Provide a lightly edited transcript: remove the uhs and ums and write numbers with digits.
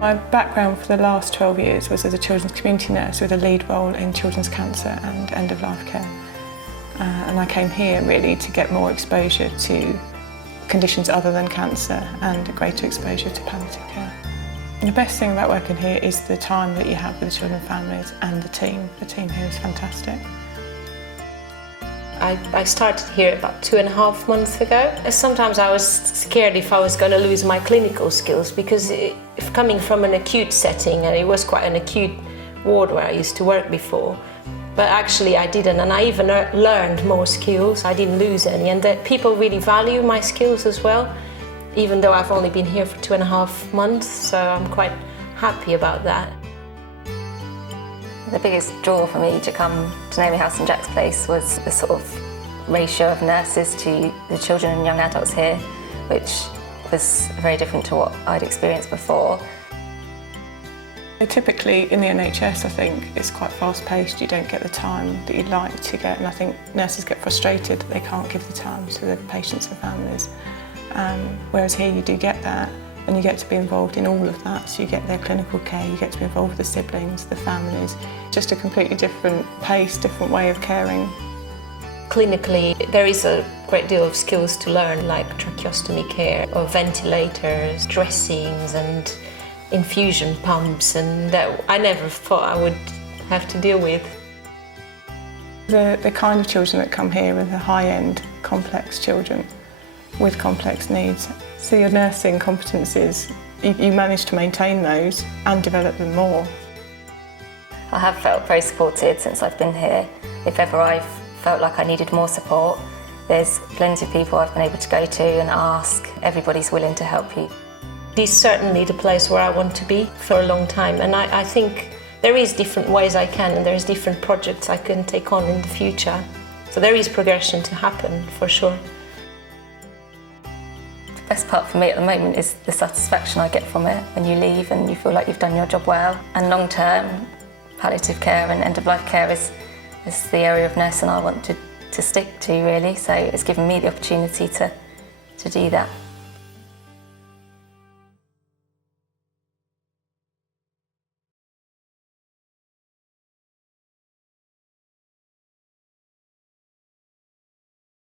My background for the last 12 years was as a children's community nurse with a lead role in children's cancer and end-of-life care. And I came here really to get more exposure to conditions other than cancer and a greater exposure to palliative care. And the best thing about working here is the time that you have with the children and families and the team. The team here is fantastic. I started here about 2.5 months ago. Sometimes I was scared if I was going to lose my clinical skills because if coming from an acute setting, and it was quite an acute ward where I used to work before, but actually I didn't, and I even learned more skills. I didn't lose any, and that people really value my skills as well, even though I've only been here for 2.5 months, so I'm quite happy about that. The biggest draw for me to come to Naomi House and Jack's Place was the sort of ratio of nurses to the children and young adults here, which was very different to what I'd experienced before. Typically in the NHS, I think it's quite fast-paced. You don't get the time that you'd like to get, and I think nurses get frustrated that they can't give the time to the patients and families. Whereas here you do get that, and you get to be involved in all of that. So you get their clinical care, you get to be involved with the siblings, the families. Just a completely different pace, different way of caring. Clinically, there is a great deal of skills to learn, like tracheostomy care, or ventilators, dressings and infusion pumps, and that I never thought I would have to deal with. The kind of children that come here are the high-end, complex children with complex needs. So your nursing competencies, you manage to maintain those and develop them more. I have felt very supported since I've been here. If ever I've felt like I needed more support, there's plenty of people I've been able to go to and ask. Everybody's willing to help you. This is certainly the place where I want to be for a long time, and I think there is different ways I can, and there's different projects I can take on in the future. So there is progression to happen, for sure. The best part for me at the moment is the satisfaction I get from it when you leave and you feel like you've done your job well. And long term, palliative care and end-of-life care is the area of nursing I want to stick to, really. So it's given me the opportunity to do that.